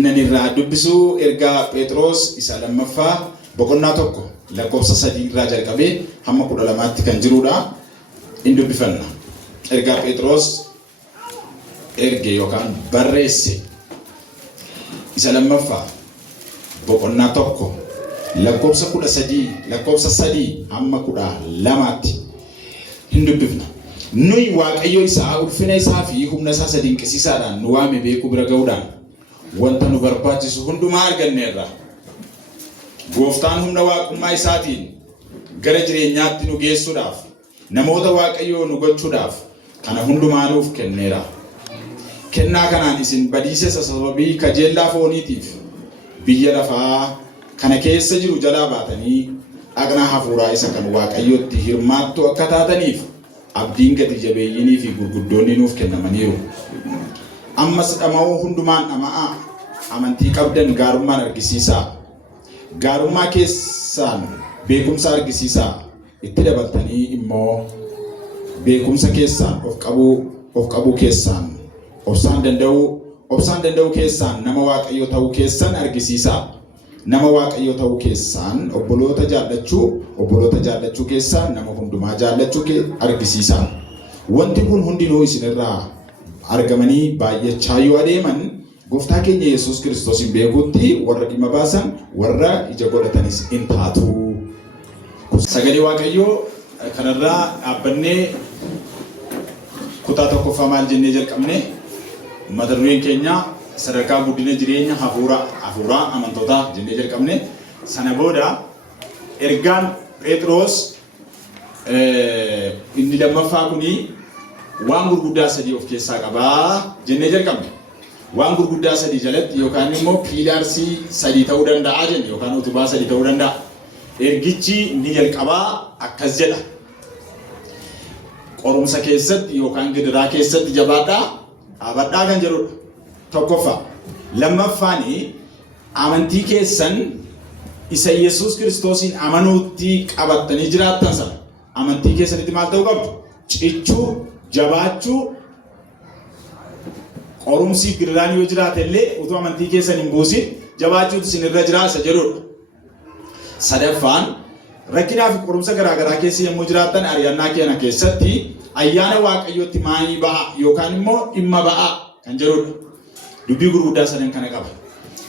Innani irraa dubbisuu ergaa Phexros isa lammaffaa boqonnaa tokko lakkoofsa 3 irraa jalqabee hamma 12tti kan jirudha. In dubbifanna. Ergaa Phexros erge yookaan barreesse isa lammaffaa boqonnaa tokko lakkoofsa 3 hamma 12tti hin dubbifna. Nuyi Waaqayyo isaa ulfina isaa fi humna isaa dinqisiisaadhaan nu waame beekuu bira ga'uudhaan wanta nu barbaachisu hundumaa arganneerra. Gooftaan humna waaqummaa isaatiin gara jireenyaatti nu geessuudhaaf namoota Waaqayyoo nu gochuudhaaf kana hundumaa nuuf kenneera. Kennaa kanaan isin badiisa sababii kajeellaa fooniitiif biyya lafaa kana keessa jiru jalaa baatanii dhagna hafuuraa isa kan Waaqayyootti hirmaattu akka taataniif abdiin gadi jabeeyyinii fi gurguddoonni nuuf kennamaniiru. Ammas dhama'uu hundumaan dhama'aa amantii qabdan gaarummaan argisiisaa. Gaarummaa keessaan beekumsa argisiisaa. Itti dabaltanii immoo beekumsa keessaan of qabuu keessaan obsaan danda'uu keessaan nama Waaqayyo ta'uu keessan argisiisaa. Nama Waaqayyo ta'uu keessaan obboloota jaallachuu keessaan nama hundumaa jaallachuu argisiisaa. Wanti kun hundinuu isinirraa argamanii baay'achaa yoo adeeman Gooftaa keenya Yesuus Kiristoos hin beekutti warra dhimma baasan warra ija godhatanis in taatu. Sagalee Waaqayyoo kanarraa dhaabbannee kutaa tokkoffaa maal jennee jalqabne mata dureen keenya sadarkaa guddina jireenya hafuuraa amantootaa jennee jalqabne. Sana booda ergaan Phexros inni lammaffaa kuni waan gurguddaa 3 of keessaa qabaa jennee jalqabne. Waan gurguddaa 3 jalatti yookaan immoo piilaarsii 3 ta'uu danda'a jenne yookaan utubaa 3 ta'uu danda'a. Ergichi ni jalqabaa akkas jedha. Qorumsa keessatti yookaan gidiraa keessatti jabaadhaa dhaabadhaa kan jedhudha. Tokkoffaa. Lammaffaani amantii keessan isa Yesuus Kiristoosiin amanuutti qabattanii jiraattan sana amantii keessanitti maal ta'uu qabdu? Cichuu, jabaachuu, qorumsi gidiraan yoo jiraate illee utuu amantii keessan hin buusin jabaachuutu isinirra jiraasa jedhudha. Sadaffaan rakkinaa fi qorumsa garaagaraa keessa yommuu jiraattan ari'annaa keenya keessatti ayyaana Waaqayyootti maayii ba'a yookaan immoo dhimma ba'a kan jedhudha. Dubbii gurguddaa sadan kana qaba.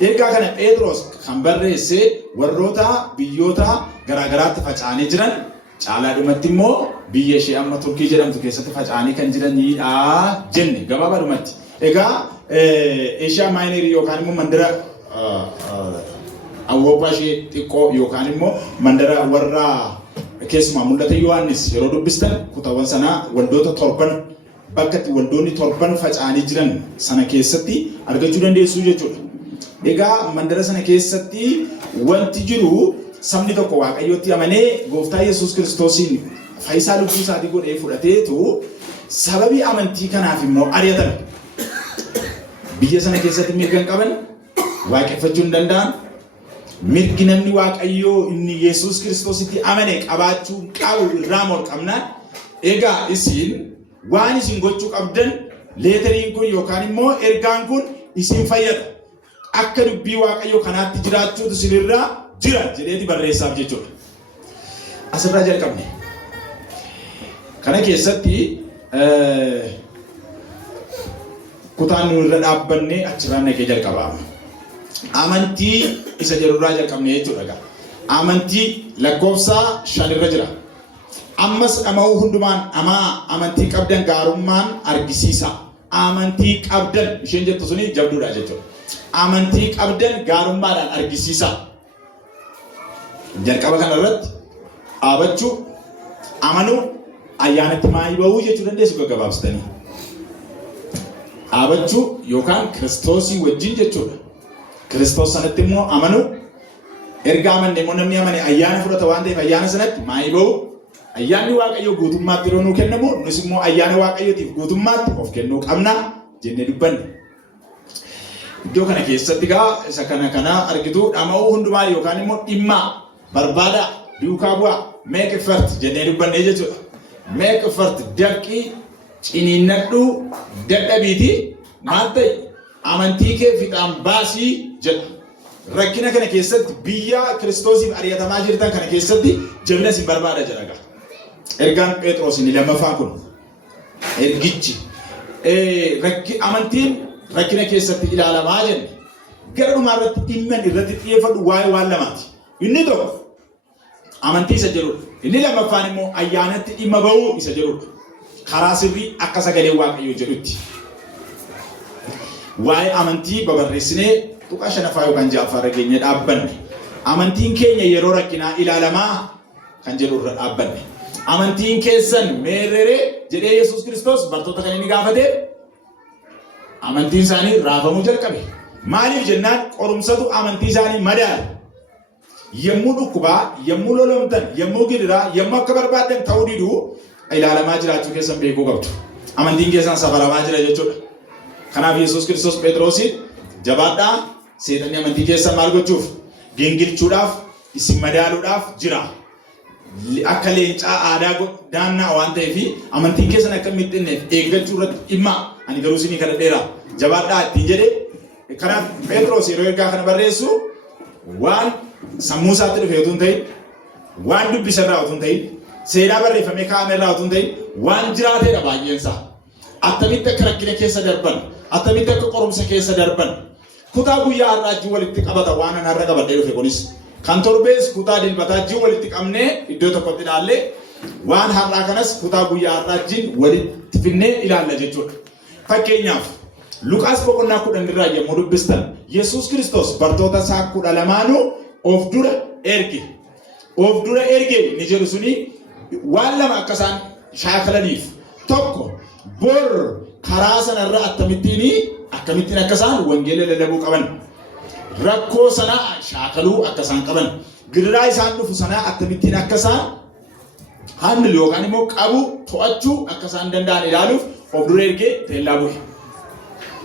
Ergaa kana Phexros kan barreesse warroota biyyoota garaagaraatti faca'anii jiran caalaadhumatti immoo biyya ishee amma Turkii jedhamtu keessatti faca'anii kan jiranidha jenne gabaabaadhumatti. Egaa Eeshiyaa Maayinerii yookaan immoo mandara Awurooppaa ishee xiqqoo yookaan immoo mandara warra keessumaa mul'ata Yohaannis yeroo dubbistan kutaawwan sanaa waldoota 7 bakka itti waldoonni 7 faca'anii jiran sana keessatti argachuu dandeessu jechuudha. Egaa mandara sana keessatti wanti jiru sabni tokko Waaqayyootti amanee Gooftaa Yesuus Kiristoosiin fayyisaa lubbuu isaatii godhee fudhateetu sababii amantii kanaaf immoo ari'atan. Biyya sana keessatti mirga qaban waaqeffachuu hin danda'an. Mirgi namni Waaqayyoo inni Yesuus Kiristoositti amane qabaachuu qabu irraa ol qabnaan egaa isin waan isin gochuu qabdan leetariin kun yookaan immoo ergaan kun isin fayyada. Akka dubbii Waaqayyoo kanaatti jiraachuutu isinirraa jira jedheeti barreessaaf jechuudha. Asirraa jalqabne. Kana keessatti kutaan nu irra dhaabbanne achirraan naqee jalqabama. Amantii isa jedhurraa jalqabne jechuudha. Amantii lakkoofsa 5 irra jira. Ammas dhama'uu hundumaan amantii qabdan gaarummaan argisiisa. Amantii qabdan isheen jettu suni jabduudha jechuudha. Amantii qabdan gaarummaadhaan argisiisa. Jalqaba kana irratti dhaabachuu, amanuu, ayyaanatti maayii bahuu jechuu dandeessu gaggabaabsitanii. Dhaabachuu yookaan Kiristoosii wajjin jechuudha. Kiristoos sanatti immoo amanuu, erga amanne immoo namni amane ayyaana fudhata waan ta'eef ayyaana sanatti maayii bahuu. Ayyaanni Waaqayyoo guutummaatti yeroo nuu kennamu nus immoo ayyaana Waaqayyootiif guutummaatti of kennuu qabna jennee dubbanne. Iddoo kana keessatti gaa isa kana argitu dhama'uu hundumaa yookaan immoo dhimma barbaada duukaa bu'aa make effort jennee dubbanne jechuudha. Make effort daqqii ciniinnadhu dadhabiiti maal ta'e amantii kee fiixaan baasii jedha. Rakkina kana keessatti biyya Kiristoosiif ari'atamaa jirtan kana keessatti jabina si barbaada jedha. Ergaan Phexros inni lammaffaan kun ergichi amantiin rakkina keessatti ilaalamaa jenne gara dhumaa irratti dhimma irratti xiyyeeffadhu waa'ee waan lamaati. Inni tokko amantii isa jedhudha. Inni lammaffaan immoo ayyaanatti dhimma ba'uu isa jedhudha. Karaa sirrii akka sagalee Waaqayyoo jedhutti. Waa'ee amantii babarreessinee tuqaa shanaffaa yookaan ja'affaa dhageenya dhaabbanne. Amantiin keenya yeroo rakkinaa ilaalamaa kan jedhu irra dhaabbanne. Amantiin keessan meerree jedhee Yesuus Kiristoos bartoota kan inni gaafate amantiin isaanii raafamuu jalqabe. Maaliif jennaan qorumsatu amantii isaanii madaala. Yemmuu dhukkubaa, yemmuu lolomtan, yemmuu gidiraa, yemmuu akka barbaadan ta'uu diduu ilaalamaa jiraachuu keessan beekuu qabdu. Amantiin keessan safaramaa jira jechuudha. Kanaaf Yesuus Kiristoos Phexrosiin jabaadhaa seexanni amantii keessan maal gochuuf gingilchuudhaaf isin madaaluudhaaf jira. Akka leencaa aadaa daannaa waan ta'eef amantiin keessan akka miidhanneef eeggachuu irratti dhimma ani garuu isinii kadhadheera jabaadhaa ittiin jedhee. Kanaaf Phexros yeroo ergaa kana barreessu waan sammuu isaatti dhufe utuu hin ta'in, waan dubbisa irraa utuu hin ta'in, seenaa barreeffamee kaa'ame irraa utuu hin ta'in, waan jiraateedha baay'een isaa. Attamitti akka rakkina keessa darban, attamitti akka qorumsa keessa darban, kutaa guyyaa har'aajii walitti qabata waan ana irra qabadhee dhufe kunis. Kan torbees kutaa dilbataajii walitti qabnee iddoo tokkotti ilaallee waan har'aa kanas kutaa guyyaa har'aajii walitti finnee ilaalla jechuudha. Fakkeenyaaf Luqaas boqonnaa 10 irraa yommuu dubbistan Yesuus Kiristoos bartoota isaa 12 of dura erge. Of dura erge ni jedhu suni waan lama akka isaan shaakalaniif. Tokko bor karaa sanarra akkamittiin akka isaan wangeela lallabuu qaban. Rakkoo sana shaakaluu akka isaan qaban. Gidiraa isaan dhufu sana akkamittiin akka isaan handle yookaan immoo qabu to'achuu akka isaan danda'an ilaaluuf of dura ergee teellaa bu'e.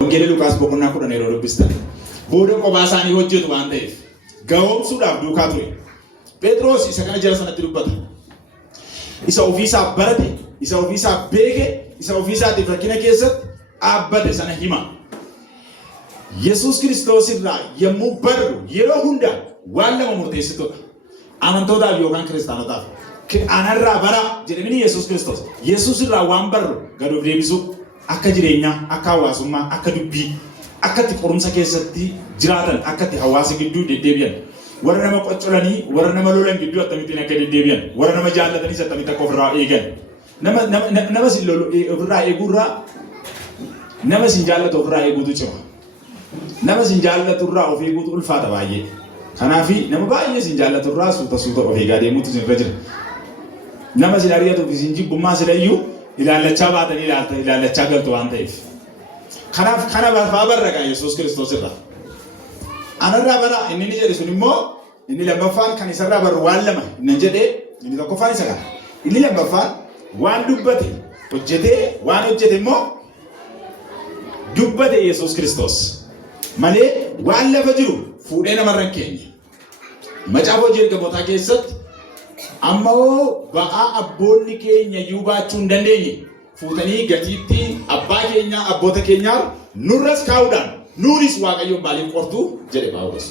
Wangeela Luqaas boqonnaa 10 yeroo dubbistan booda kophaa isaanii hojjetu waan ta'eef gahoomsuudhaaf duukaa ture. Phexros isa kana jara sanatti dubbata. Isa ofiisaa barate, isa ofiisaa beeke, isa ofiisaatiif rakkina keessatti dhaabbate sana hima. Yesuus Kiristoos irraa yommuu barru yeroo hunda waan lama murteessitoodha. Amantootaaf yookaan kiristaanotaaf. Anarraa bara jedhamini Yesuus Kiristoos. Yesuus irraa waan barru gad of deebisuu. Akka jireenyaa, akka hawaasummaa, akka dubbii, akka itti qorumsa keessatti jiraatan, akka itti hawaasa gidduu deddeebi'an. Warra nama qoccolanii, warra nama lolan gidduu akkamittiin akka deddeebi'an, warra nama jaallatanis akkamitti akka ofirraa eegan. Nama sin lolu ofirraa eeguurraa, nama sin jaallatu ofirraa eeguutu cima. Nama sin jaallatu irraa of eeguutu ulfaata baay'ee. Kanaaf nama baay'ee sin jaallatu irraa suuta of eegaa deemuutu sin irra jira. Nama sin ari'atuuf sin jibbummaa silayyuu ilaallachaa baatanii ilaallachaa galtu waan ta'eef. Kanaaf kana barraqa Yesuus Kiristoos irraa. Anarraa bara inni ni jedhe sun immoo inni lammaffaan kan isarraa barru waan lama inni jedhee inni tokkoffaan isa kana. Inni lammaffaan waan dubbate hojjetee waan hojjete immoo dubbate Yesuus Kiristoos. Malee waan lafa jiru fuudhee namarra hin keenye. Macaafa hojii ergamootaa keessatti amma ba'aa abboonni keenya iyyuu baachuu hin dandeenye fuutanii gatiitti abbaa keenyaa abboota keenyaa nurras kaa'uudhaan nuunis Waaqayyoon maaliif qortuu jedhe Phaawulos.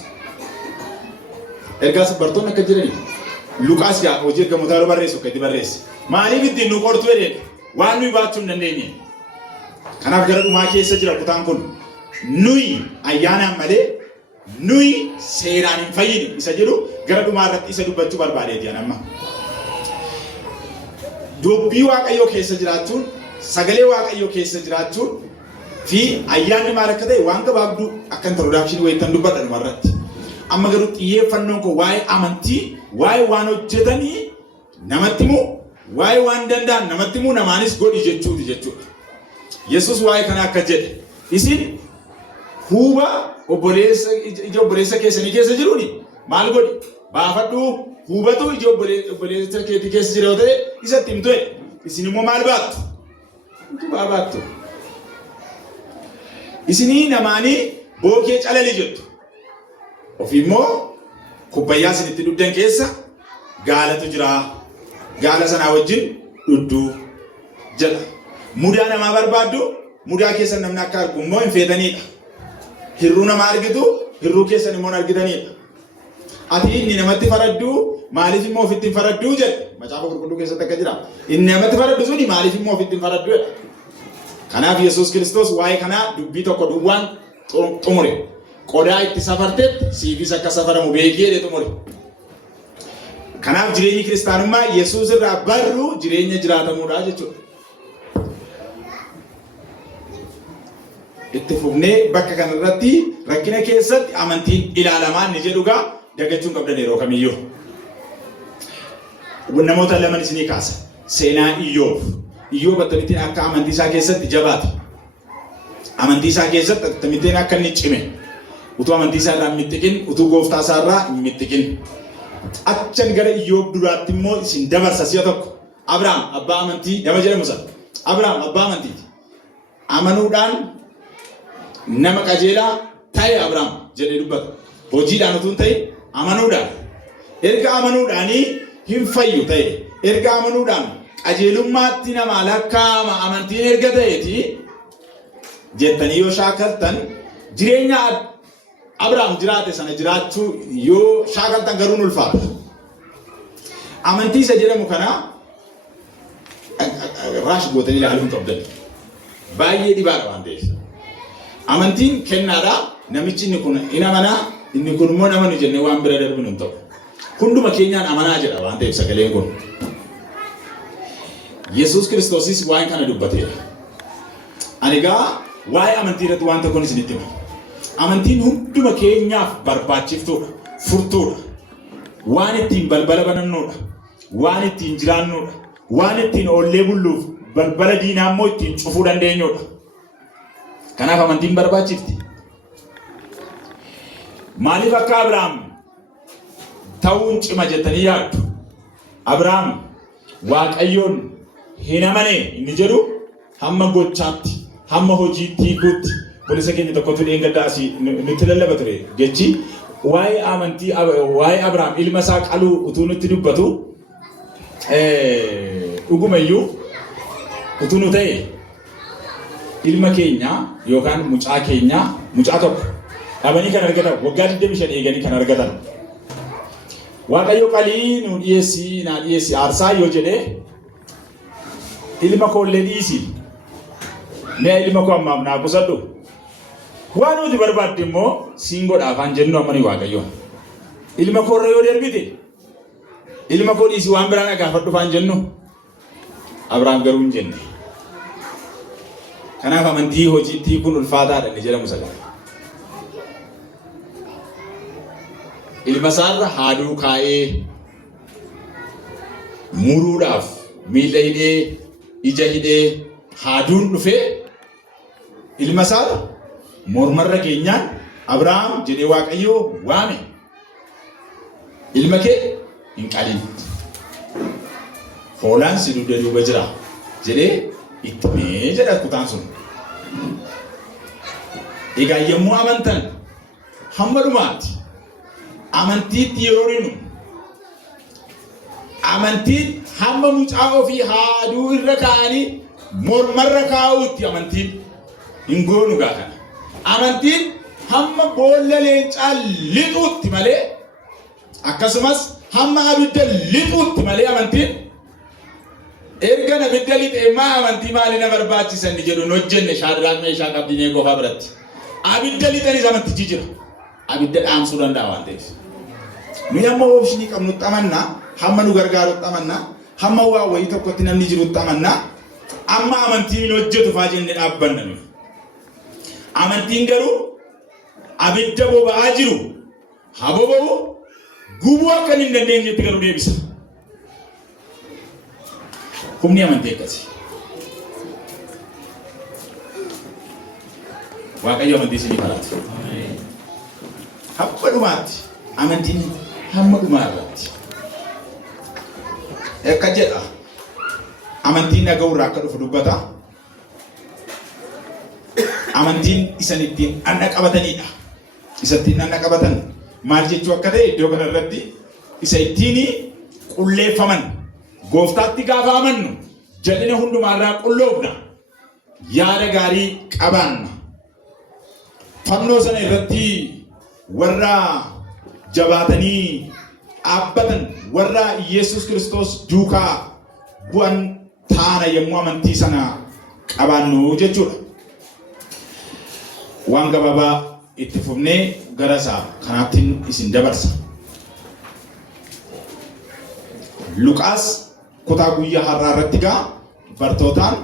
Ergaas bartoonni akka jirani Luqaas yaa hojii ergamootaa yeroo barreessu akka itti barreesse. Maaliif ittiin nu qortuu jedheen waan nuyi baachuu hin dandeenye. Kanaaf gara dhumaa keessa jira kutaan kun. Nuyi ayyaanaan malee nuyi seeraan hin fayyine isa jedhu gara dhumaa irratti isa dubbachuu barbaadeeti amma. Dubbii Waaqayyoo keessa jiraachuun, sagalee Waaqayyoo keessa jiraachuun fi ayyaanni maal akka ta'e waan gabaabduu akka introduction wayitan dubbadha dhumarratti. Amma garuu xiyyeeffannoon koo waa'ee amantii, waa'ee waan hojjetanii namatti immoo waa'ee waan danda'an namatti immoo namaanis godhi jechuuti jechuudha. Yesuus waa'ee kana akka jedhe isin huuba ija obboleessa keessanii keessa jiruuni maal godhi baafadhu hubatu ija obboleessa keetii keessa jira yoo ta'e isatti himtu isin immoo maal baattu utubaa baattu isinii namaanii bookee calali jettu ofii immoo kubbayyaa isinitti dhuddan keessa gaalatu jira gaala sanaa wajjin dhudduu jedha mudaa namaa barbaaddu mudaa keessa namni akka argu immoo hin feetanidha. hirruu nama argitu hirruu keessan immoo argitanidha. Ati inni namatti faraddu maaliif immoo ofitti faraddu jedhe macaafa qulqulluu keessatti akka jira. Inni namatti faraddu suni maaliif immoo ofitti faraddu jedha. Kanaaf Yesuus Kiristoos waa'ee kanaa dubbii tokko duwwaan xumure. Qodaa itti safartetti siifis akka safaramu beekee jedhe xumure. Kanaaf jireenyi kiristaanummaa Yesuus irraa barru jireenya jiraatamuudha jechuudha. Itti fufnee bakka kanarratti rakkina keessatti amantiin ilaalamaa ni jedhugaa dagachuun qabdan yeroo kamiyyuu. Namoota lama isinii kaasa. Seenaa Iyyoob. Iyyoob akkamittiin akka amantii isaa keessatti jabaate. Amantii isaa keessatti akkamittiin akka inni cime. Utuu amantii isaa irraa hin mittiqin, utuu gooftaa isaa irraa hin mittiqin. Achan gara Iyyoob duraatti immoo isin dabarsa si'a tokko. Abrahaam abbaa amantii nama jedhamu sana. Abrahaam abbaa amantiiti. Amanuudhaan nama qajeelaa ta'e Abrahaam jedhee dubbata. Hojiidhaan utuu hin ta'in amanuudhaan. Erga amanuudhaanii hin fayyu ta'e. Erga amanuudhaan qajeelummaatti nama lakkaa'ama amantiin erga ta'eeti jettanii yoo shaakaltan jireenya Abrahaam jiraate sana jiraachuu yoo shaakaltan garuu ulfaata. Amantii isa jedhamu kana raash gootanii ilaaluun qabdan. Baay'ee dhibaadha waan ta'eef. Amantiin kennaadha. Namichi inni kun hin amanaa, inni kun immoo nama nu jennee waan bira darbinu hin ta'u. Hunduma keenyaan amanaa jedha waan ta'eef sagaleen kun. Yesuus Kiristoosis waan kana dubbateera. Ani egaa waa'ee amantii irratti waan tokkoon isinitti hima. Amantiin hunduma keenyaaf barbaachiftuudha, furtuudha. Waan ittiin balbala banannuudha, waan ittiin jiraannuudha, waan ittiin oollee bulluuf balbala diinaa immoo ittiin cufuu dandeenyudha. Kanaaf amantiin barbaachifti. Maaliif akka Abrahaam ta'uun cima jettanii yaaddu? Abrahaam Waaqayyoon hin amane inni jedhu hamma gochaatti, hamma hojiitti hiikuutti. Polisa keenya tokkotu dheengaddaa asii nutti lallaba ture jechi waa'ee amantii waa'ee Abrahaam ilma isaa qaluu utuu nutti dubbatu dhugumayyuu utuu nu ta'e ilma keenya yookaan mucaa tokko dhabanii kan argatan waggaa 25 eeganii kan argatan. Waaqayyo qalii nu dhiyeessi aarsaa yoo jedhee ilma koollee dhiisi. Mee ilma koo ammaaf naa qusadhu. Waan nuti barbaadde immoo siin godhaafaan jennu ammani Waaqayyoon. Ilma koorra yoo darbite ilma koo dhiisi waan biraan agaafadhu faan jennu. Abrahaam garuu hin jenne. Kanaaf amantii hojiitti kun ulfaataadha inni jedhamu sagale. Ilma isaarra haaduu kaa'ee muruudhaaf miila hidhee ija hidhee haaduun dhufee ilma isaarra mormarra keenyaan Abrahaam jedhee Waaqayyoo waame. Ilma kee hin qalin. Hoolaan si dugda duuba jira jedhee itti mee jedha kutaan sun. Egaa yommuu amantan hamma dhumaatti amantiitti yeroo inni amantiin hamma mucaa ofii haaduu irra kaa'anii mormarra kaa'uutti amantiin hin goonu gaafana. Amantiin hamma boolla leencaa lixuutti malee akkasumas hamma abidda lixuutti malee amantiin erga abidda lixee maa amantii maali na barbaachisan jedhu hojjenne Shaadraak Meeshaak Abdiineegoo fa'aa biratti. Abidda lixanis amantichi jira. Abidda dhaamsuu danda'a waan ta'eef. Nuyi amma oomishni qabnutti amannaa, hamma nu gargaarutti amannaa, hamma waa wayii tokkotti namni jirutti amannaa, amma amantiin hojjetu fa'aa jennee dhaabbanna nuyi. Amantiin garuu abidda boba'aa jiru haa boba'u gubuu akka hin dandeenyetti garuu deebisa. Humni amantii akkasi. Waaqayyo amantii isinii baraatu. Hamma dhumaatti amantiin hamma dhumaa irratti. Akka jedha amantiin dhaga'uurraa akka dhufu dubbata. Amantiin isan ittiin dhandha qabatanidha. Isa ittiin dhandha qabatan maal jechuu akka ta'e iddoo kanarratti isa ittiin qulleeffaman gooftaatti gaafa amannu jal'ina hundumaarraa qulloofna yaada gaarii qabaanna. fannoo sana irratti warra jabaatanii dhaabbatan warra Yesuus Kiristoos duukaa bu'an taana yommuu amantii sana qabaannu jechuudha. Waan gabaabaa itti fufnee gara isaa kanaattiin isin dabarsa. Luqaas kutaa guyyaa har'aa irratti gaa bartootaan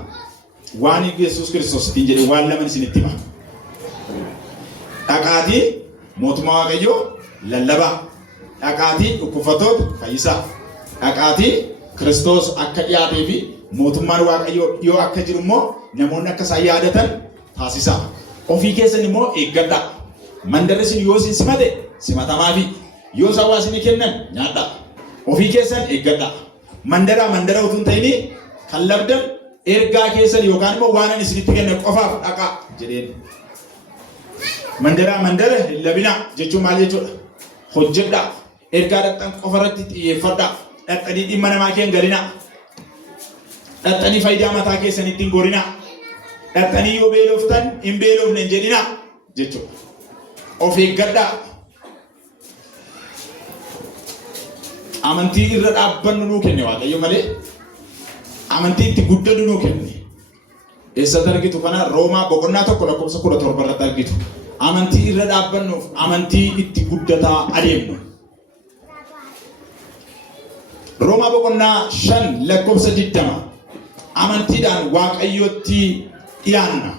waan Yesuus Kiristoos ittiin jedhe waan lama isinitti hima. Dhaqaatii mootummaa Waaqayyoo lallabaa. Dhaqaatii dhukkubsattoota fayyisaa. Dhaqaatii Kiristoos akka dhiyaatee fi mootummaan Waaqayyoo yoo akka jiru immoo namoonni akka isaan yaadatan taasisaa. Ofii keessan immoo eeggadhaa. Mandarri isin yoo isin simate simatamaa fi yoo sawaa isin kennan nyaadhaa. Ofii keessan eeggadhaa. Mandara utuu hin ta'in kan labdan ergaa keessan yookaan immoo waan ani isinitti kenne qofaaf dhaqaa jedheen. Mandara hin labinaa jechuun maal jechuudha? Hojjedhaa. Ergaa dhaqxan qofa irratti xiyyeeffadhaa. Dhaqxanii dhimma namaa kee hin galinaa. Dhaqxanii faayidaa mataa keessanitti hin gorinaa. Dhaqxanii yoo beeloftan hin beelofne hin jedhinaa jechuudha. Of eeggadhaa. Amantii irra dhaabbannu nuu kenne Waaqayyo malee amantii itti guddatu nuu kenne. Eessatti argitu kana Roomaa boqonnaa 1:17 irratti argitu. Amantii irra dhaabbannuuf amantii itti guddataa adeemnu. Roomaa boqonnaa 5:20 amantiidhaan Waaqayyotti dhiyaanna.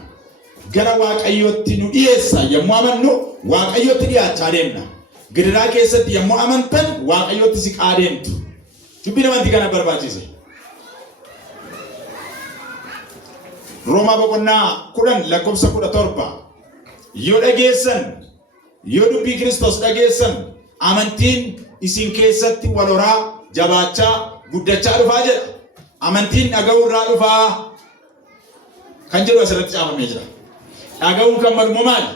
Gara Waaqayyotti nu dhiyeessa yommuu amannu Waaqayyotti dhiyaachaa adeemna. Gidiraa keessatti yommuu amantan Waaqayyotti siqaa adeemtu. Dubbiin amantii kana barbaachise. Roomaa boqonnaa 10:17 yoo dhageessan yoo dubbii Kiristoos dhageessan amantiin isin keessatti wal horaa jabaachaa guddachaa dhufaa jedha. Amantiin dhaga'uu irraa dhufaa kan jedhu asirratti caafamee jira. Dhaga'uun kan madmu maali?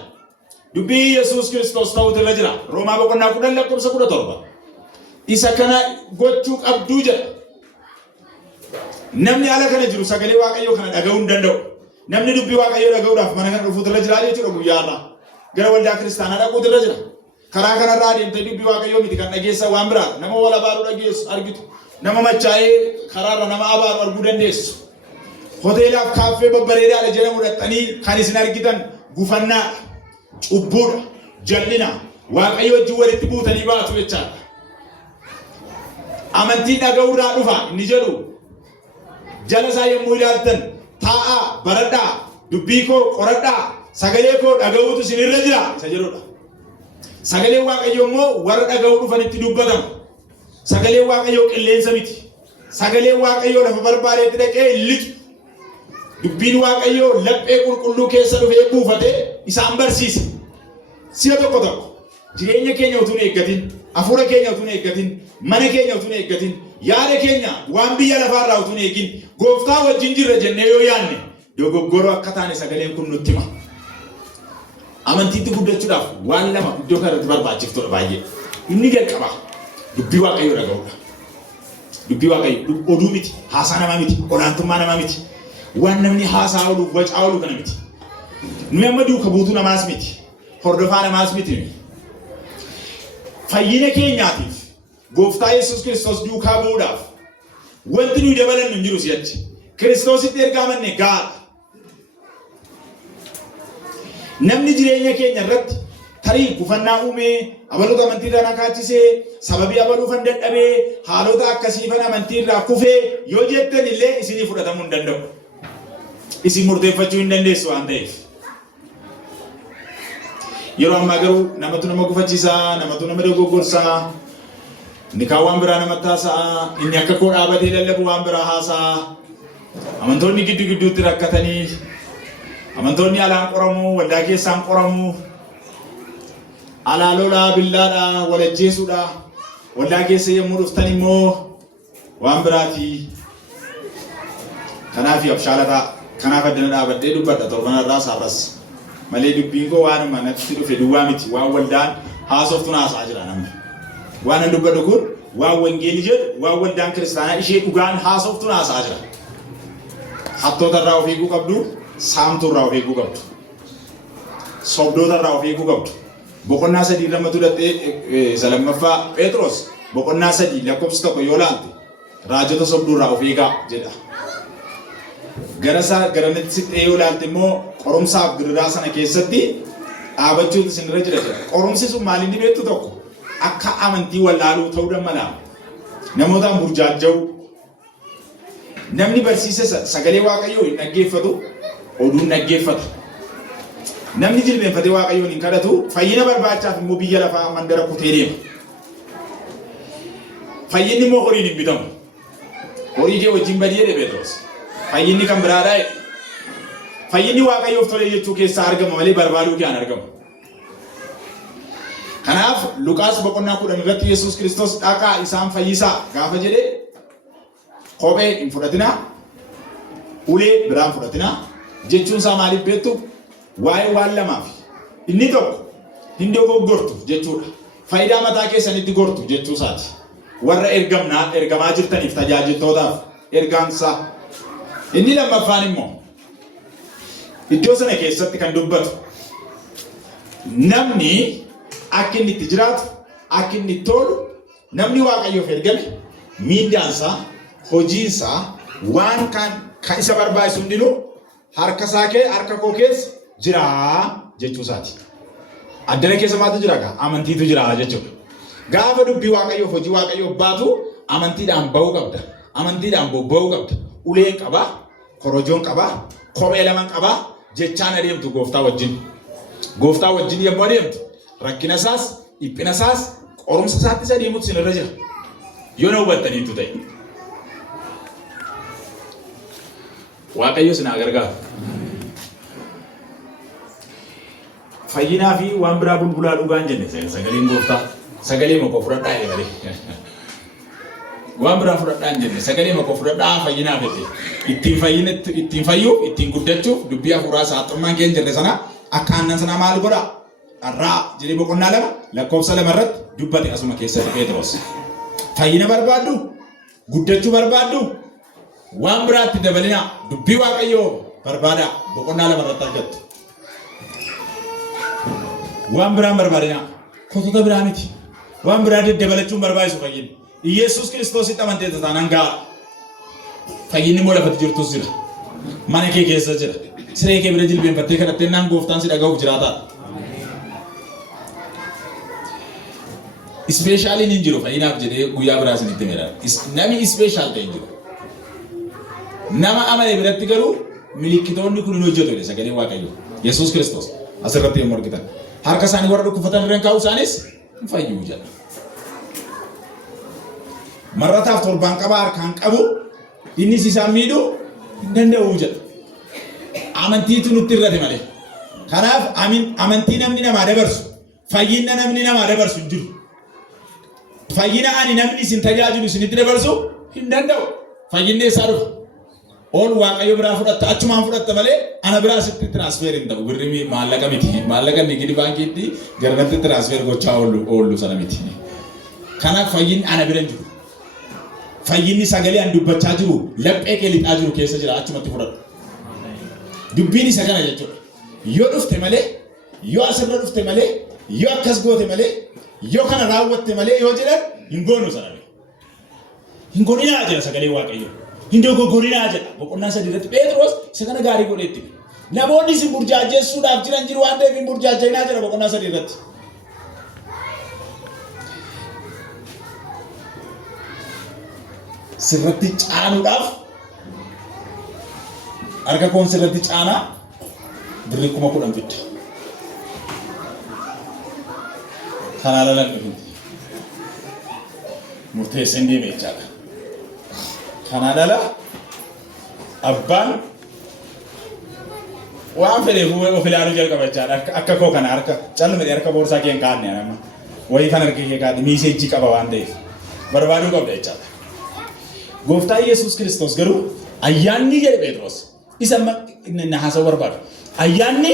Dubbii Yesuus Kiristoos ta'uutu irra jira. Roomaa boqonnaa 10:17 isa kana gochuu qabduu jedha. Namni ala kana jiru sagalee Waaqayyoo kana dhaga'uu hin danda'u. Namni dubbii Waaqayyoo dhaga'uudhaaf mana kana dhufuutu irra jira jechuudha guyyaa har'aa. Gara waldaa kiristaanaa dhaquutu irra jira. Karaa kanarraa adeemtee dubbii Waaqayyoo miti kan dhageessan waan biraa. Nama wal abaaruu dhageessu argitu. Nama machaa'ee karaarra nama abaaru arguu dandeessu. Hoteelaaf kaaffee babbareedaadha jedhamu dhaqxanii kan isin argitan gufannaa, cubbuudha, jal'ina, Waaqayyo wajjin walitti buutanii baatu jechaadha. Amantiin dhaga'uurraa dhufa inni jedhu jala isaa yommuu ilaaltan taa'aa, baradhaa, dubbii koo qoradhaa, sagalee koo dhaga'uutu isinirra jira isa jedhudha. Sagaleen Waaqayyoo immoo warra dhaga'uu dhufanitti dubbatama. Sagaleen Waaqayyoo qilleensa miti. Sagaleen Waaqayyoo lafa barbaadeetti dhaqee lixu. Dubbiin Waaqayyoo laphee qulqulluu keessa dhufee buufatee isaan barsiisa. Si'a tokko jireenya keenya utuu hin eeggatin, hafuura keenya utuu hin eeggatin, mana keenya utuu hin eeggatin, yaada keenya waan biyya lafaarraa utuu hin eegin, Gooftaa wajjin jirra jennee yoo yaadne dogoggoroo akka taane sagaleen kun nutti hima. Amantiitti guddachuudhaaf waan lama iddoo kanatti barbaachiftoodha baay'ee. Inni jalqaba dubbii Waaqayyoo dhaga'uudha. Dubbii Waaqayyoo oduu miti, haasaa namaa miti, olaantummaa namaa miti. Waan namni haasaa ooluuf wacaa oolu kana miti. Nuyi amma duuka buutuu namaas miti. Hordofaa namaas miti. Fayyina keenyaatiif Gooftaa Yesuus Kiristoos duukaa bu'uudhaaf wanti nuyi dabalannu hin jiru si'achi. Kiristoositti ergaa amanne gaadha. Namni jireenya keenya irratti tarii gufannaa uumee abaloota amantii irraa nakaachisee sababii abaluufan dadhabee haalota akkasiifan amantii irraa kufee yoo jettan illee isinii fudhatamuu hin danda'u. Isin murteeffachuu hin dandeessu waan ta'eef. Yeroo ammaa garuu namatu nama gufachiisaa, namatu nama dogoggorsaa, inni kaan waan biraa namatti haasa'a, inni akka koo dhaabatee lallabu waan biraa haasa'a. Amantoonni gidduutti rakkatanii, amantoonni alaan qoramuu, waldaa keessaan qoramuu, alaa lolaa, billaadhaa, wal ajjeesuudhaa, waldaa keessa yommuu dhuftan immoo waan biraati. Kanaaf abshaalataa, kanaaf addana dhaabadhee dubbadha torbanarraa saafas. Malee dubbiin koo waanuma natti dhufe duwwaa miti waan waldaan haasoftuun haasaa jira namni. Waan an dubbadhu kun waan wangeelii jedhu waan waldaan kiristaanaa ishee dhugaan haasoftuun haasaa jira. Hattoota irraa of eeguu qabdu, saamtuu irraa of eeguu qabdu. sobdoota irraa of eeguu qabdu. Boqonnaa 3 irratti dubbate salamaffaa Phexros boqonnaa 3 lakkoofsa 1 yoo laalte raajota sobduu irraa of eegaa jedha. Garanatti yoo laalte immoo qorumsaaf giriraa sana keessatti dhaabachuutu isinirra jira. Qorumsi sun maal inni beektu tokko akka amantii wallaaluu ta'uu danda'a. Namootaan burjaaja'u. Namni barsiise sagalee Waaqayyoo hin dhaggeeffatu, oduu hin dhaggeeffatu. Namni jilbeenfatee Waaqayyoon hin kadhatu, fayyina barbaachaaf immoo biyya lafaa mandara kutee deema. Fayyinni immoo horiin hin bitamu. Horii kee wajjin badii jedhe Phexros. Fayyinni kan biraadhaa jedhe. Fayyinni Waaqayyoof tole jechuu keessaa argama malee barbaaduu kee hin argamu. Kanaaf Luqaas boqonnaa 10 irratti Yesuus Kiristoos dhaqaa isaan fayyisaa gaafa jedhe kophee hin fudhatinaa, ulee biraan fudhatinaa jechuun isaa maaliif beektu? Waa'ee waan lamaaf. Inni tokko hin dogoggortu jechuudha. Faayidaa mataa keessanitti gortu jechuu isaati. Warra ergamaa jirtaniif tajaajiltootaaf ergaansaa. Inni lammaffaan immoo iddoo sana keessatti kan dubbatu namni akka inni itti jiraatu, akka inni itti tolu, namni Waaqayyoof ergame miindaansaa, hojiinsaa waan kan isa barbaachisu hundinuu harka koo keessa jira jechuu isaati. Addana keessa maaltu jira gaa? Amantiitu jira jechuudha. Gaafa dubbii Waaqayyoof hojii Waaqayyoof baatu amantiidhaan bahuu qabda. Amantiidhaan bobba'uu qabda. Uleen qabaa, korojoon qabaa, kophee lamaan qabaa jechaan adeemtu gooftaa wajjin. Gooftaa wajjin yommuu adeemtu rakkina isaas, dhiphina isaas, qorumsa isaattis adeemutu isinirra jira. Yoo na hubattaniitu ta'e. Waaqayyo isin haa gargaaru. Fayyinaa fi waan biraa bulbulaa dhugaa hin jenne sagaleen gooftaa. Sagalee makoo fudhadhaa jedhe malee. Waan biraa fudhadhaa hin jenne sagalee makoo fudhadhaa fayyinaa fedhe. Ittiin fayyuuf, ittiin guddachuuf dubbii hafuuraa saaxummaan keenya jirre sana akka aannan sana maal godhaa? Dharraa jedhee boqonnaa 2 lakkoofsa 2 irratti dubbate asuma keessatti Phexros. Fayyina barbaaddu, guddachuu barbaaddu, waan biraatti dabalinaa dubbii Waaqayyoo barbaadaa boqonnaa 2 irratti argattu. Waan biraan barbaadinaa kotota biraa miti. Waan biraa daddabalachuun barbaachisu fayyinni. Yesuus Kiristoositti amantee taanaan ga'a. Fayyinni immoo lafatti jirtus jira. Mana kee keessa jira. Siree kee bira jilbeenfattee kadhattee naan gooftaan si dhaga'uuf jiraataa. Ispeeshaaliin hin jiru fayyinaaf jedhee guyyaa biraa isinitti himedha. Namni ispeeshaal ta'e hin jiru. Nama amane biratti garuu milikkitoonni kun hin hojjetu sagalee Waaqayyoo. Yesuus Kiristoos asirratti yommuu argitan. Harka isaanii warra dhukkubsatan irra kaa'u isaanis hin fayyuu jedha. Marrataaf torbaan qabaa harkaan qabu innis isaan miidhuu hin danda'u jedha. Amantiitu nutti irrate malee. Kanaaf amantii namni namaa dabarsu, fayyina namni namaa dabarsu hin jiru. Fayyina ani namni isin tajaajilu isinitti dabarsu hin danda'u. Fayyinni eessaa dhufa? Ol Waaqayyo biraa fudhatta, achumaan fudhatta malee ana biraa sitti tiraansfer hin ta'u. Birri maallaqa miti. Maallaqa inni gidi baankiitti garanatti tiraansfer gochaa oollu sana miti. Kanaaf fayyinni ana bira hin jiru. Fayyinni sagalee ani dubbachaa jiru, laphee kee lixaa jiru keessa jira achumatti fudhadhu. Dubbiin isa kana jechuudha. Yoo dhufte malee, yoo asirra dhufte malee, yoo akkas goote malee, yoo kana raawwatte malee yoo jedhan hin goonu sana. Hin gooninaa jedha sagalee Waaqayyoo. Hin dogoggorinaa jedha. Boqonnaa 3 irratti Phexros isa kana gaarii godheetti. Namoonni isin burjaajessuudhaaf jiran jiru waan ta'eef hin burjaajinaa jedha boqonnaa 3 irratti. Sirratti caanuudhaaf harka koon sirratti caanaa birrii 10,000 fidda. Kanaa lalaan dhufinti. Murteessee hin deeme jechaadha. Kanaa lala abbaan waan fedheef of ilaaluu jalqaba jechaadha. Akka koo kana harka callumadhee harka boorsaa kee hin kaa'anne anamma. Wayii kan harka kee kaa'ate miiseejjii qaba waan ta'eef barbaaduu qabda jechaadha. Gooftaan Yesuus Kiristoos garuu ayyaanni jedhe Phexros isa na haasa'uu barbaadu. Ayyaanni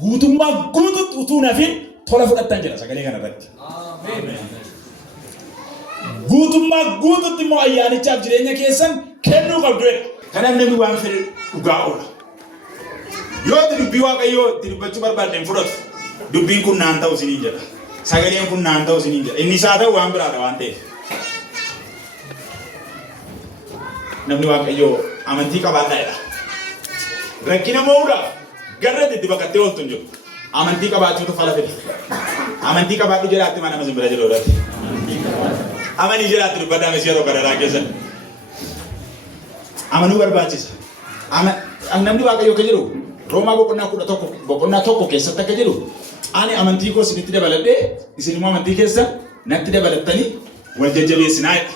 guutummaa guutuutti utuu nafin tola fudhattan jedha sagalee kana irratti. Guutummaa guutuutti immoo ayyaanichaaf jireenya keessan kennuu qabdu jedha. Kanaaf namni waan fedhe dhugaa oola. Yoo dubbii waaqayyoo itti dubbachuu barbaadden fudhatu. Dubbiin kun naan ta'u isiniin jedha. Sagaleen kun naan ta'u isiniin jedha. Inni isaa ta'u waan biraadha waan ta'eef. Namni waaqayyoo amantii qabaadhaa jedha. Rakkina mo'uudhaaf garratti itti baqattee ooltu hin jiru. Amantii qabaachuutu fala fida. Amantii qabaadhu jedhaatti mana nama simbira jedhu irratti. Amanii jedhaatti dubbadhaa misi yeroo kadhataa keessan. Amanuu barbaachisa. Namni waaqayyoo akka jedhu Roomaa boqonnaa tokko keessatti akka jedhu ani amantii koo isinitti dabaladhee isin immoo amantii keessa natti dabalattanii wal jajjabeessinaa jedha.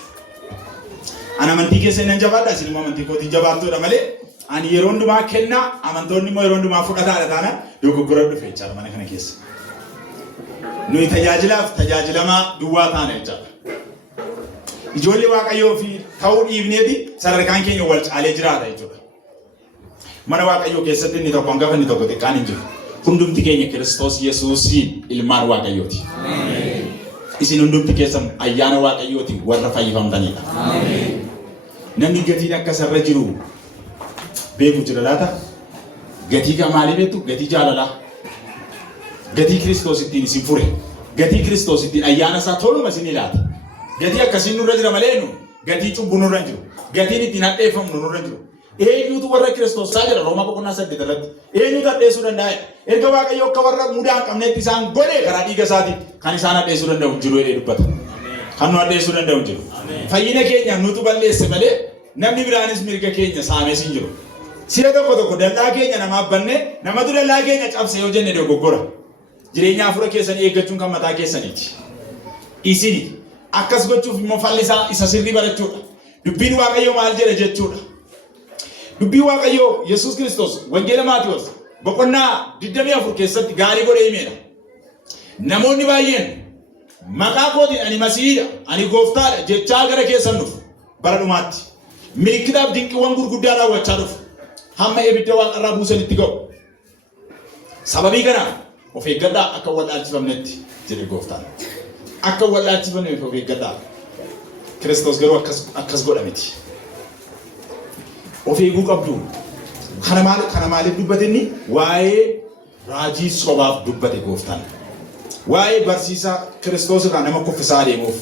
Ani amantii keessa nan jabaadha isin immoo amantii kootiin jabaattuudha malee ani yeroo hundumaa kennaa amantoonni immoo yeroo hundumaa fudhataadha taana dogoggora dhufe jechaadha mana kana keessa. Nuyi tajaajilaaf tajaajilamaa duwwaa taana jechaadha. Ijoollee waaqayyoo fi ta'uu dhiibneeti sadarkaan keenya wal caalee jiraata jechuudha. Mana waaqayyoo keessatti inni tokko hangafa inni tokko xiqqaan hin jiru. Hundumti keenya Kiristoos Yesuusiin ilmaan waaqayyooti. Isin hundumti keessan ayyaana waaqayyooti warra fayyifamtanidha. Namni gatiin akka sarara jiru beeku jira laata? Gatii kan maalii beektu? Gatii jaalalaa. Gatii Kiristoos ittiin isin fure. Gatii Kiristoos ittiin ayyaana isaa toluma isin ilaata. Gatii akkasiin nurra jira malee nu gatii cubbuu nurra hin jiru. Gatiin ittiin hadheeffamnu nurra hin jiru. Eenyutu warra Kiristoos isaa jira Roomaa boqonnaa 8 irratti. Eenyutu hadheessuu danda'a? Erga waaqayyoo akka warra mudaa hin qabneetti isaan godhe karaa dhiiga isaatiin kan isaan hadheessuu danda'u jiru jedhee dubbata. Kan nu hadheessuu danda'u jiru. Fayyina keenya nutu balleesse malee namni biraanis mirga keenya saames hin jiru. Sira tokko dallaa keenya namaaf banne namatu dallaa keenya cabse yoo jenne dogoggora. Jireenya afura keessanii eeggachuun kan mataa keessaniiti. Isini akkas gochuuf immoo falli isa sirrii barachuudha. Dubbiin waaqayyoo maal jedha jechuudha. Dubbiin waaqayyoo Yesuus Kiristoos wangeela Maatiyoos boqonnaa 24 keessatti gaarii godhee himeera. Namoonni baay'een maqaa kootiin ani masiihiidha, ani gooftaadha jechaa gara keessan dhufu bara dhumaatti. Milikkitaaf dinqiiwwan gurguddaa raawwachaa dhufu. Hamma ibidda waaqarraa buusanitti ga'u. Sababii kanaaf of eeggadhaa akka wallaalchifamnetti jedhe gooftaan. Akka wallaalchifamneef of eeggadhaa. Kiristoos garuu akkas godha miti. Of eeguu qabdu. Kana maaliif dubbate inni? Waa'ee raajii sobaaf dubbate gooftaan. Waa'ee barsiisaa Kiristoos irraa nama kuffisaa deemuuf.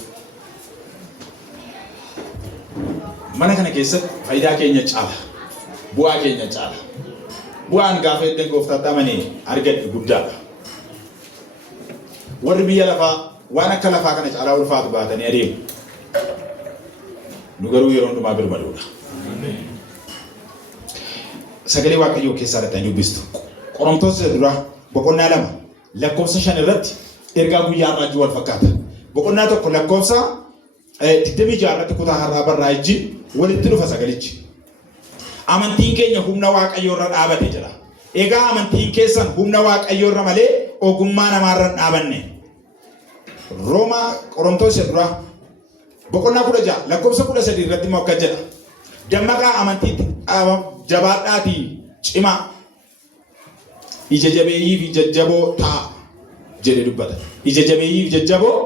Mana kana keessatti faayidaa keenya caala. Bu'aa keenya caala. Bu'aan gaafa eddan gooftaatti amanee argadhu guddaadha. Warri biyya lafaa waan akka lafaa kana caalaa ulfaatu baatanii adeemu. Nu garuu yeroo hundumaa birmaduudha. Sagalee waaqayyoo keessaa dhattanii dubbistu. Qorontoos dura boqonnaa 2 lakkoofsa 5 irratti ergaa guyyaa raajii wal fakkaata. Boqonnaa 1 lakkoofsa 26 irratti kutaa har'aa barraa ijji walitti dhufa sagalichi. Amantiin keenya humna waaqayyoo irra dhaabate jira. Egaa amantiin keessan humna waaqayyoo irra malee ogummaa namaarra hin dhaabanne. Roomaa Qorontoos dura boqonnaa 16 lakkoofsa 13 irratti immoo akka jedha. Dammaqaa amantiitti jabaadhaatii cimaa ija jabeeyyii fi jajjaboo ta'a jedhe dubbata. Ija jabeeyyii fi jajjaboo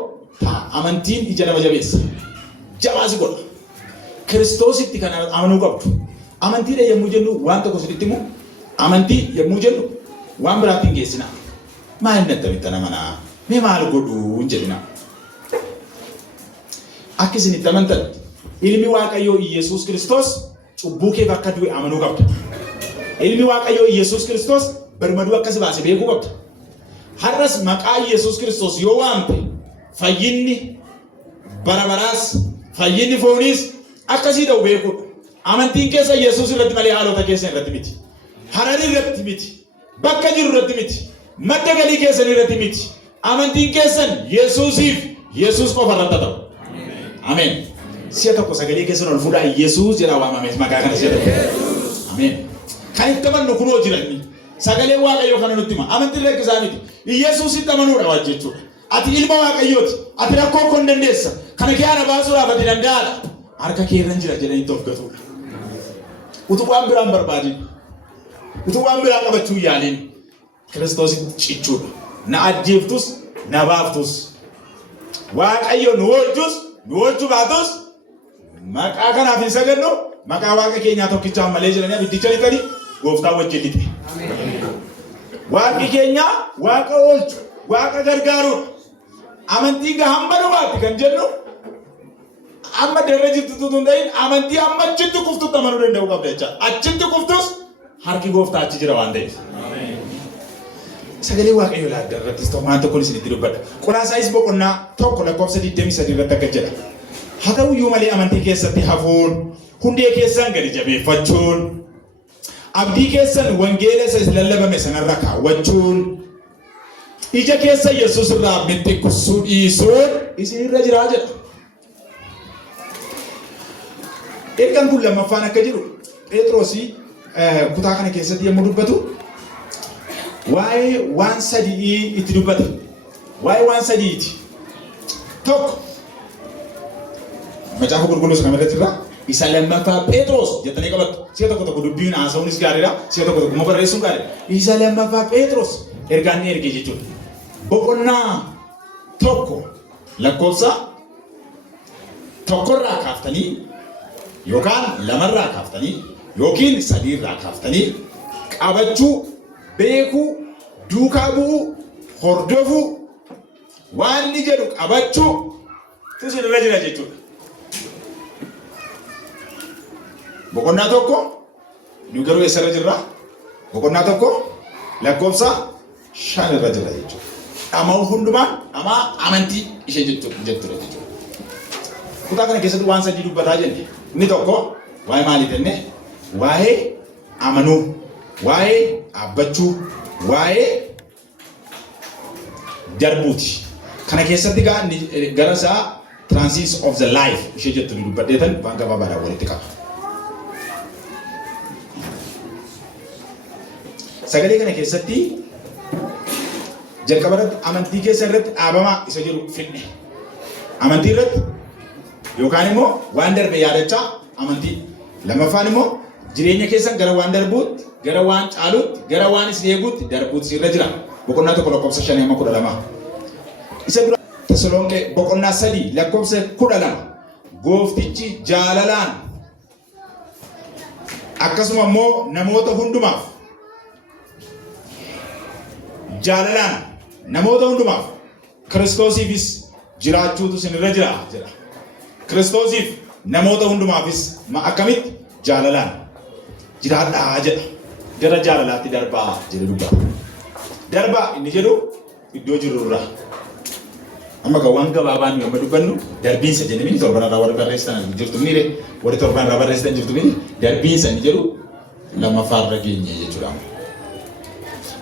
ta'a. Amantiin ija nama jabeessa. Jabaasi godha. Kiristoositti kan amanuu qabdu. Amantiidha yommuu jennu waan tokko sitti himu. Amantii yommuu jennu waan biraatti hin geessina. Maal hin dadhabitta namanaa? Mee maal godhuu hin jedhina. Akka isinitti amantan ilmi waaqayyoo Yesuus Kiristoos cubbuu keef akka du'e amanuu qabda. Ilmi waaqayyoo Yesuus Kiristoos barmaduu akkas baase beekuu qabda. Har'as maqaa Yesuus Kiristoos yoo waamte fayyinni barabaraas fayyinni fooniis akkasii ta'u beekuudha. Amantiin keessa Yesuus irratti malee haalota keessa irratti miti. Harari irratti miti. Bakka jiru irratti miti. Madda galii keessan irratti miti. Amantiin keessan Yesuusiif Yesuus qofa irratti ta'u. Amen. Siya tokko sagalee keessan ol fuudhaa Yesuus jedha waamameef maqaa kana siya tokko. Amen. Kan itti amannu kunoo jiranni. Sagalee waaqayyoo kana nutti hima. Amantiin rakkisaa miti. Yesuusitti amanuudha waan jechuudha. Ati ilma waaqayyooti. Ati rakkoo koo hin dandeessa. Kana kee ana baasuudhaaf ati danda'aadha. Harka kee irra jira jedhanii of gatuudha. Utuu waan biraan barbaadin. Utuu waan biraan qabachuu yaaliin. Kiristoositti cichuudha. Na ajjeeftus na baaftus. Waaqayyo nu oolchus nu oolchuu baatus maqaa kanaaf hin sagannu maqaa waaqa keenyaa tokkichaan malee jiranii abiddicha lixanii gooftaa wajjin lixe. Waaqni keenya waaqa oolchu, waaqa gargaaruudha. Amantii hamma dhumaatti kan jennu amma darra jirtu tun ta'in amantii amma achitti kuftutti amanuu danda'u qabda jecha. Achitti kuftus harki gooftaa achi jira waan ta'eef. Sagalee waaqayyoo laadda irrattis ta'u waan tokko isinitti dubbadha. Qolaasaayis boqonnaa tokko lakkoofsa 23 irratti akka jedha. Haa ta'u iyyuu malee amantii keessatti hafuun, hundee keessan gadi jabeeffachuun, abdii keessan wangeela isa lallabame sanarra kaawwachuun, ija keessa Yesuus irraa mittiqsuu dhiisuun isinirra jiraa jedha. Ergaan kun lammaffaan akka jiru Phexroosii kutaa kana keessatti yommuu dubbatu waa'ee waan sadii itti dubbata. Waa'ee waan sadiiti. Tokko macaafa qulqulluu sana irratti irraa isa lammaffaa Phexros jettanii qabattu. Si'a tokko tokko dubbiin haasa'uunis gaariidha. Si'a tokko tokko barreessuun gaariidha. Isa lammaffaa Phexros ergaan ni erge jechuudha. Boqonnaa tokko lakkoofsa tokkorraa kaaftanii yookaan lamarraa kaaftanii yookiin sadiirraa kaaftanii qabachuu, beekuu, duukaa bu'uu, hordofuu, waan inni jedhu qabachuu isinirra jira jechuudha. Boqonnaa tokko nu garuu eessarra jirra? Boqonnaa tokko lakkoofsa 5 irra jira jechuudha. Dhamaa hundumaan dhamaa amantii ishee jechuudha. Kutaa kana keessatti waan sadii dubbataa jenne. Inni tokko waa'ee maalii jenne? Waa'ee amanuu, waa'ee dhaabbachuu, waa'ee darbuuti. Kana keessatti gara isaa transit of the life ishee jettu dubbadheetan waan gabaabaadhaan walitti qaba. Sagalee kana keessatti jalqaba irratti amantii keessa irratti dhaabamaa isa jedhu fidne. Amantii irratti yookaan immoo waan darbe yaadachaa amantii. Lammaffaan immoo jireenya keessan gara waan darbuutti, gara waan caaluutti, gara waan isin eeguutti darbuutti sirra jira. Boqonnaa tokko lakkoofsa 5-12. Isa dura Tasalonqee boqonnaa 3 lakkoofsa 12. Gooftichi jaalalaan akkasuma immoo namoota hundumaaf jaalalaan namoota hundumaaf Kiristoosiifis jiraachuutu isinirra jira jedha. Kiristoosiif namoota hundumaafis akkamitti jaalalaan jiraadhaa jedha. Gara jaalalaatti darbaa jedhe dubbata. Darbaa inni jedhu iddoo jirurra. Amma waan gabaabaan yommuu dubbannu darbiinsa jedhanii torbanarraa warra barreessitan jirtu mire warri torbanarraa barreessitan jirtu mire darbiinsa inni jedhu lammaffaarra geenye jechuudha.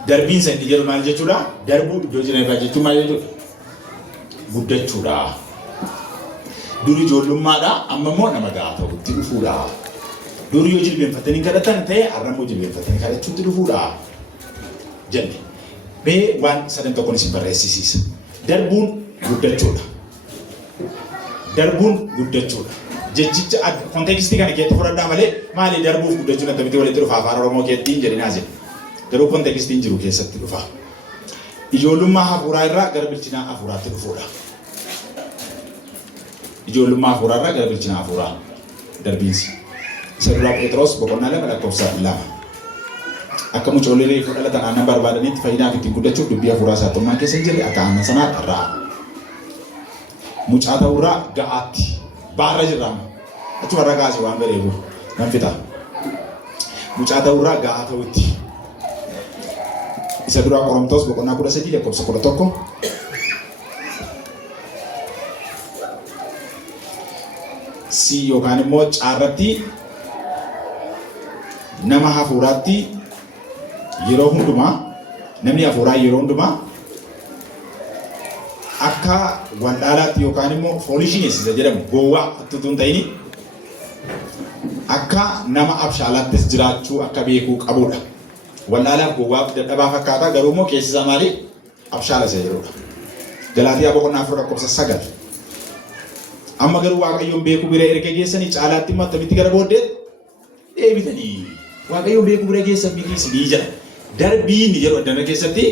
Darbiinsa inni jedhu maal jechuudha? Darbuu iddoo jireenyaa jechuun maal jechuudha? Guddachuudha. Duri ijoollummaadha, amma immoo nama gahaa ta'utti dhufuudha. Duri yoo jilbeenfatanii kadhatan ta'e har'a immoo jilbeenfatanii kadhachuutti dhufuudha jenne. Mee waan sadan tokkoon isin barreessisiisa. Darbuun guddachuudha. Darbuun guddachuudha. Jechicha kontekstii kana keessatti fudhadhaa malee maali darbuuf guddachuun akkamitti walitti dhufa afaan Oromoo keessatti jedhinaa jedhe. Garuu kontekstiin jiru keessatti dhufa. Ijoollummaa hafuuraa irraa gara bilchinaa hafuuraatti dhufuudha. Ijoollummaa hafuuraa irraa gara bilchinaa hafuuraa darbiinsi. Isa duraa Phexros boqonnaa 2 lakkoofsa 2. Akka mucoollee reefu dhalatan aannan barbaadanitti fayyidaaf ittiin guddachuuf dubbii hafuuraa saattummaa keessa hin jirre akka aannan sanaa irraa. Mucaa ta'urraa ga'aatti baarra jirraama. Achuma irra kaase waan bareeduuf nan fixa. Mucaa ta'urraa ga'aa ta'utti. Isa duraa Qorontos boqonnaa 13 lakkoofsa 11. Si yookaan immoo caarratti nama hafuuraatti yeroo hundumaa namni hafuuraa yeroo hundumaa akka waldhaalaatti yookaan immoo foolishiinis isa jedhamu gowwaa tuttuun ta'ini akka nama abshaalaattis jiraachuu akka beekuu qabudha. Waldhaalaaf gowwaa dadhabaa fakkaata garuu immoo keessi isaa maali? Abshaala isa jedhudha. Galaatiyaa boqonnaa 4 lakkoofsa 9. Amma garuu Waaqayyoon beekuu bira erga geessanii caalaatti immoo akkamitti gara booddee deebitanii Waaqayyoon beekuu bira geessan miti isinii jedha. Darbiin jedhu addana keessatti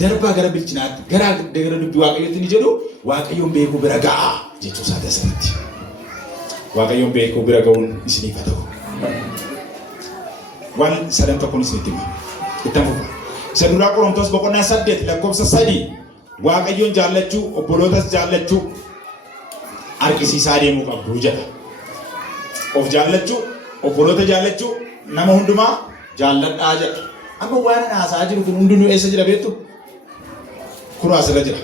darbaa gara bilchinaatti gara dubbii Waaqayyootti ni jedhu Waaqayyoon beekuu bira ga'a jechuu isaati asirratti. Waaqayyoon beekuu bira ga'uun isiniif haa ta'u. Waan sadan tokkoon isinitti hima. Ittaan fufa. Saduraa Qorontos boqonnaa 8 lakkoofsa 3 Waaqayyoon jaallachuu obbolootas jaallachuu argisiisaa deemuu qabdu jedha. Of jaallachuu obboloota jaallachuu nama hundumaa jaalladhaa jedha. Amma waan haasaa jiru kun hundinuu eessa jira beektu? Kun asirra jira.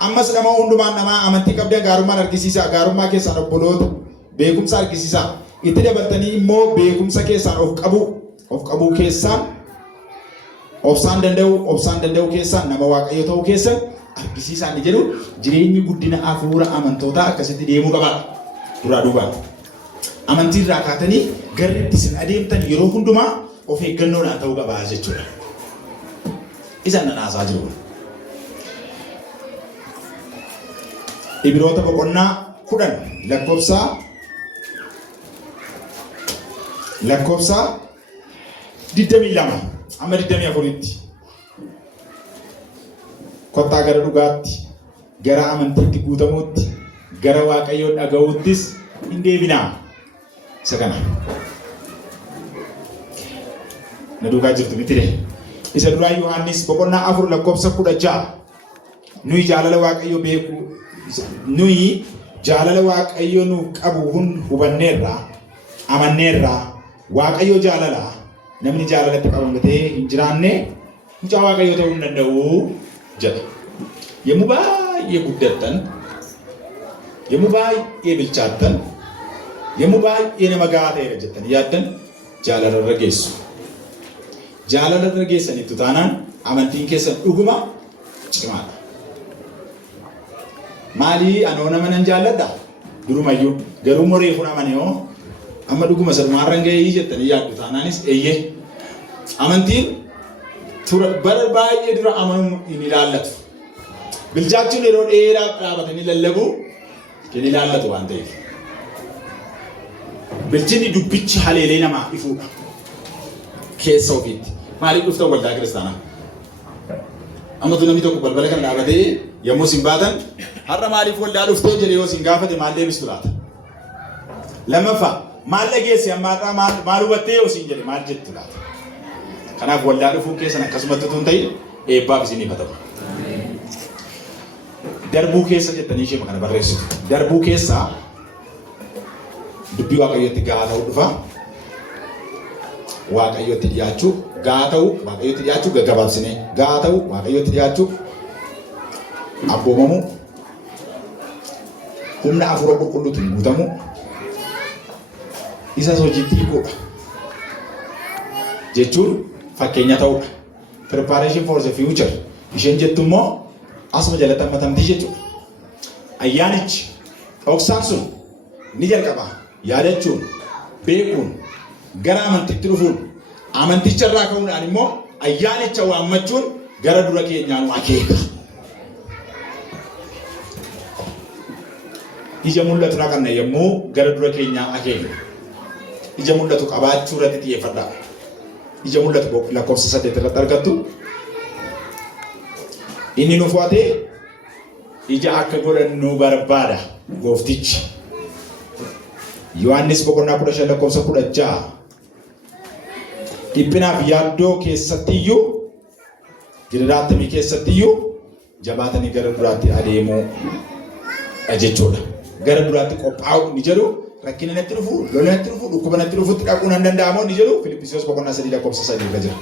Ammas nama hundumaan nama amantii qabdan gaarummaan argisiisaa. Gaarummaa keessaan obboloota beekumsa argisiisaa. Itti dabaltanii immoo beekumsa keessaan of qabuu keessaan obsaan danda'u keessaan nama Waaqayyo ta'uu keessan argisiisaa ni jedhu jireenyi guddina hafuura amantootaa akkasitti deemuu qaba. Duraa duubaan amantii irraa kaatanii garri isin adeemtan yeroo hundumaa of eeggannoodhaan ta'uu qaba jechuudha. Isaan nanaasaa jiru. Ibroota boqonnaa 10 lakkoofsa 22 amma 24tti. Kottaa gara dhugaatti, gara amantiitti guutamuutti, gara Waaqayyoon dhaga'uuttis hin deebinaa. Isa kana. Na duukaa jirtu miti dee. Isa duraa Yohaannis boqonnaa 4 lakkoofsa 16. Nuyi jaalala Waaqayyo beeku. Nuyi jaalala Waaqayyo nu qabu hubanneerra, amanneerra. Waaqayyo jaalala. Namni jaalalatti qabamatee hin jiraanne mucaa Waaqayyo ta'uu hin danda'u jedha. Yommuu baay'ee guddattan, yommuu baay'ee bilchaattan, yommuu baay'ee nama gahaa ta'edha jettanii yaaddan jaalalarra geessu. Jaalalarra geessanitti taanaan amantiin keessan dhuguma cimaadha. Maalii anoo nama nan jaalladha? Durumayyuu garuu moreefu namani hoo amma dhuguma sadumaarran ga'ee jettanii yaaddu taanaanis eeyyee amantiin bara baay'ee dura amanuu hin ilaallatu. Bilchaachuun yeroo dheeraa dhaabatanii lallabu hin ilaallatu waan ta'eef. Bilchinni dubbichi haleelee namaa ifuudha. Keessa ofiitti. Maaliif dhufta waldaa kiristaanaa? Ammatu namni tokko balbala kan dhaabatee yommuu isin baatan har'a maaliif waldaa dhuftee jedhee yoo isin gaafate maal deebistu laata? Lammaffaa maal dhageesse ammaadhaa maal hubattee yoo isin jedhe maal jettu laata? Kanaaf waldaa dhufuun keessan akkasumatti tun ta'e eebbaaf isiniif haa ta'u. Darbuu keessa jettanii ishee kana barreessitu. Darbuu keessaa dubbii Waaqayyootti gahaa ta'uu dhufa. Waaqayyootti dhiyaachuu gahaa ta'uu Waaqayyootti dhiyaachuu gaggabaabsinee gahaa ta'uu Waaqayyootti dhiyaachuu abboomamuu humna hafuura qulqulluutiin guutamuu isas hojiitti hiikuudha jechuun fakkeenya ta'uudha. Preparation for the future isheen jettu immoo asuma jalatti hammatamtii jechuudha. Ayyaanichi dhoksaan sun ni jalqaba yaadachuun beekuun gara amantiitti dhufuun amanticha irraa ka'uudhaan immoo ayyaanicha waammachuun gara dura keenyaan akeeka. Ija mul'atu naqanna yommuu gara dura keenyaa akeeka. Ija mul'atu qabaachuu irratti xiyyeeffadha. Ija mul'atu lakkoofsa 8 irratti argattu. Inni nu fu'atee ija akka godhannu barbaada gooftichi. Yohaannis boqonnaa 15 lakkoofsa 16. Dhiphinaaf yaaddoo keessattiyyuu jiraatamii keessattiyyuu jabaatanii gara duraatti adeemuu jechuudha. Gara duraatti qophaa'u ni jedhu rakkina natti dhufu, lola natti dhufu, dhukkuba natti dhufutti dhaquun hin danda'amu ni jedhu Filiphisiyoos boqonnaa 3 lakkoofsa 3 irra jira.